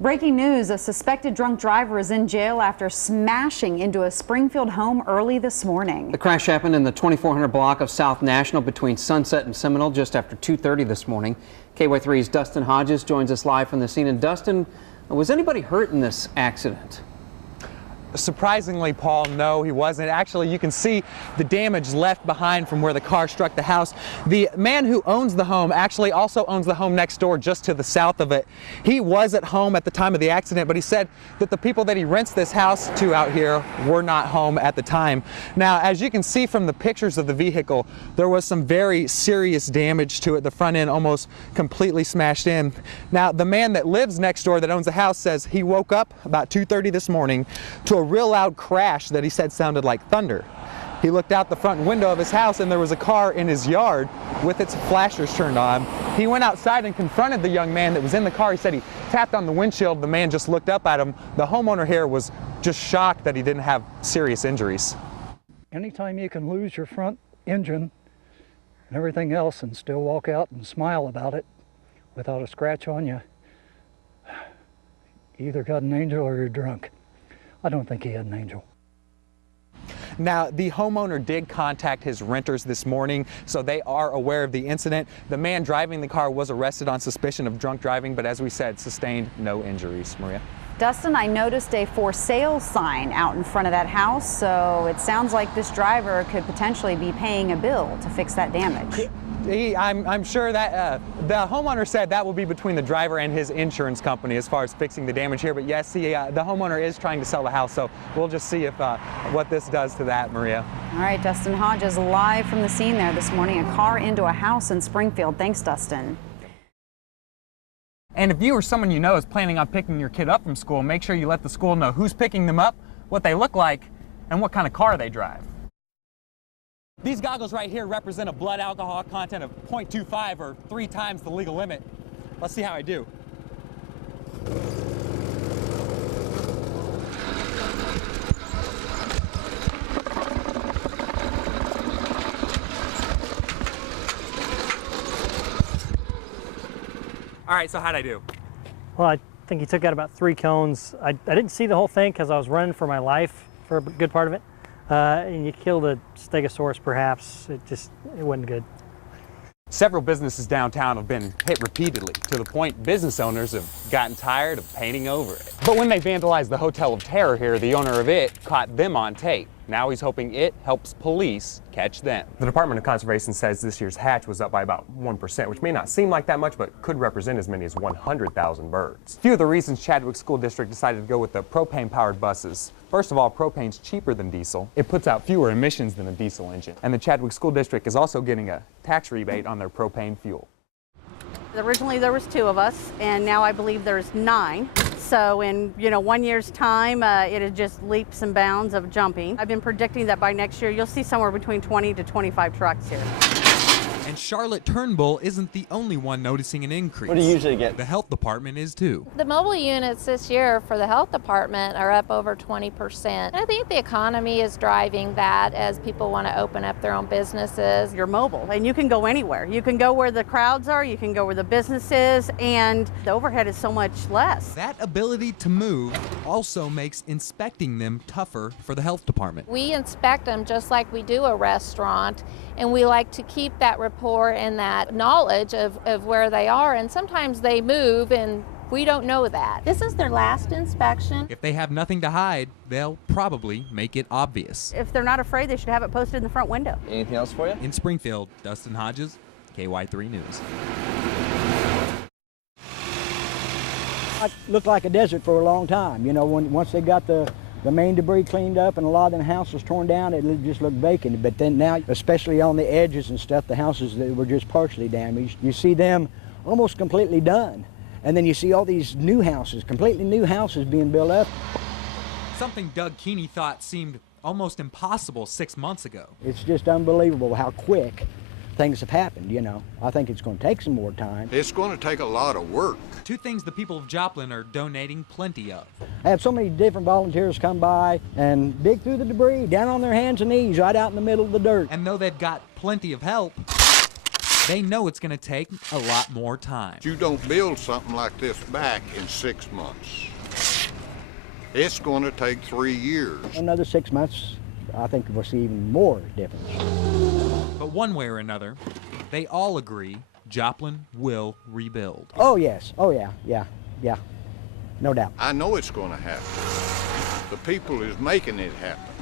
Breaking news, a suspected drunk driver is in jail after smashing into a Springfield home early this morning. The crash happened in the 2400 block of South National between Sunset and Seminole just after 2:30 this morning. KY3's Dustin Hodges joins us live from the scene. And Dustin, was anybody hurt in this accident? Surprisingly, Paul, no, he wasn't. Actually, you can see the damage left behind from where the car struck the house. The man who owns the home actually also owns the home next door just to the south of it. He was at home at the time of the accident, but he said that the people that he rents this house to out here were not home at the time. Now, as you can see from the pictures of the vehicle, there was some very serious damage to it. The front end almost completely smashed in. Now, the man that lives next door that owns the house says he woke up about 2:30 this morning to a real loud crash that he said sounded like thunder. He looked out the front window of his house and there was a car in his yard with its flashers turned on. He went outside and confronted the young man that was in the car. He said he tapped on the windshield. The man just looked up at him. The homeowner here was just shocked that he didn't have serious injuries. Anytime you can lose your front engine and everything else and still walk out and smile about it without a scratch on you, you either got an angel or you're drunk. I don't think he had an angel. Now, the homeowner did contact his renters this morning, so they are aware of the incident. The man driving the car was arrested on suspicion of drunk driving, but as we said, sustained no injuries. Maria? Dustin, I noticed a for sale sign out in front of that house, so it sounds like this driver could potentially be paying a bill to fix that damage. I'm sure that the homeowner said that will be between the driver and his insurance company as far as fixing the damage here. But yes, the homeowner is trying to sell the house, so we'll just see if what this does to that, Maria. All right, Dustin Hodges live from the scene there this morning. A car into a house in Springfield. Thanks, Dustin. And if you or someone you know is planning on picking your kid up from school, make sure you let the school know who's picking them up, what they look like, and what kind of car they drive. These goggles right here represent a blood alcohol content of 0.25 or 3 times the legal limit. Let's see how I do. All right, so how'd I do? Well, I think he took out about 3 cones. I didn't see the whole thing because I was running for my life for a good part of it. And you killed a stegosaurus, perhaps. It wasn't good. Several businesses downtown have been hit repeatedly, to the point business owners have gotten tired of painting over it. But when they vandalized the Hotel of Terror here, the owner of it caught them on tape. Now he's hoping it helps police catch them. The Department of Conservation says this year's hatch was up by about 1%, which may not seem like that much, but could represent as many as 100,000 birds. A few of the reasons Chadwick School District decided to go with the propane-powered buses. First of all, propane's cheaper than diesel. It puts out fewer emissions than a diesel engine. And the Chadwick School District is also getting a tax rebate on their propane fuel. Originally there was 2 of us, and now I believe there's 9. So in 1 year's time, it is just leaps and bounds of jumping. I've been predicting that by next year you'll see somewhere between 20 to 25 trucks here. And Charlotte Turnbull isn't the only one noticing an increase. What do you usually get? The health department is too. The mobile units this year for the health department are up over 20%. I think the economy is driving that as people want to open up their own businesses. You're mobile and you can go anywhere. You can go where the crowds are, you can go where the business is, and the overhead is so much less. That ability to move also makes inspecting them tougher for the health department. We inspect them just like we do a restaurant, and we like to keep that rapport and that knowledge of where they are, and sometimes they move and we don't know that. This is their last inspection. If they have nothing to hide, they'll probably make it obvious. If they're not afraid, they should have it posted in the front window. Anything else for you? In Springfield, Dustin Hodges, KY3 News. It looked like a desert for a long time. Once they got the main debris cleaned up and a lot of the houses torn down, it just looked vacant. But then now, especially on the edges and stuff, the houses that were just partially damaged, you see them almost completely done. And then you see all these new houses, completely new houses being built up. Something Doug Keeney thought seemed almost impossible 6 months ago. It's just unbelievable how quick things have happened, I think it's going to take some more time. It's going to take a lot of work. 2 things the people of Joplin are donating plenty of. I have so many different volunteers come by and dig through the debris, down on their hands and knees, right out in the middle of the dirt. And though they've got plenty of help, they know it's going to take a lot more time. You don't build something like this back in 6 months. It's going to take 3 years. Another 6 months, I think we'll see even more difference. But one way or another, they all agree Joplin will rebuild. Oh yes, oh yeah, no doubt. I know it's going to happen. The people is making it happen.